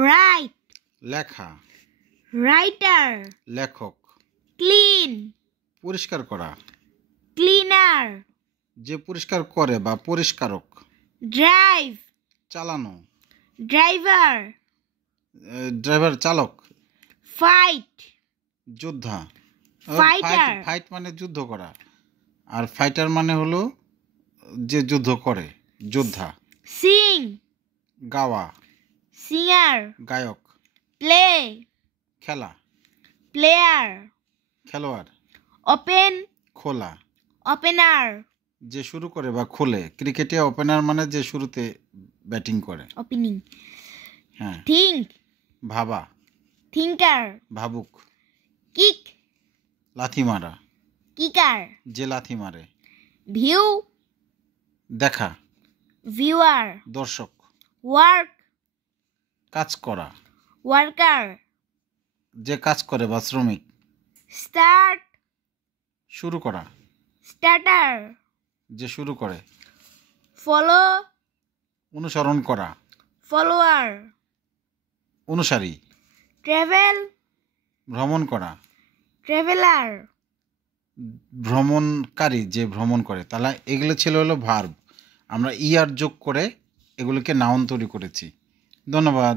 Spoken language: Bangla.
write, লেখা, writer, লেখক, clean, পরিষ্কার করা, cleaner, যে পরিষ্কার করে বা পরিষ্কারক, drive, চালানো, driver, ড্রাইভার চালক, fight, যোদ্ধা, fighter, ফাইট মানে যুদ্ধ করা, আর ফাইটার মানে হলো যে যুদ্ধ করে, যোদ্ধা, sing, গাওয়া, singer, গায়ক, play, খেলা, player, খেলোয়াড়, open, খোলা, opener, যে শুরু করে বা খোলে। ক্রিকেটে ওপেনার মানে যে শুরুতে ব্যাটিং করে। opening, হ্যাঁ, think, ভাবা, thinker, ভাবুক, kick, লাথি মারা, kicker, যে লাথি মারে, view, দেখা, viewer, দর্শক, work, কাজ করা, worker, যে কাজ করে বা শ্রমিক, start, শুরু করা, starter, যে শুরু করে, follow, অনুসরণ করা, follower, অনুসারী, travel, ভ্রমণ করা, traveler, ভ্রমণকারী যে ভ্রমণ করে। তাহলে এগুলো ছিল হলো ভার্ব। আমরা ইয়ার যোগ করে এগুলোকে নাউন তৈরি করেছি। ধন্যবাদ।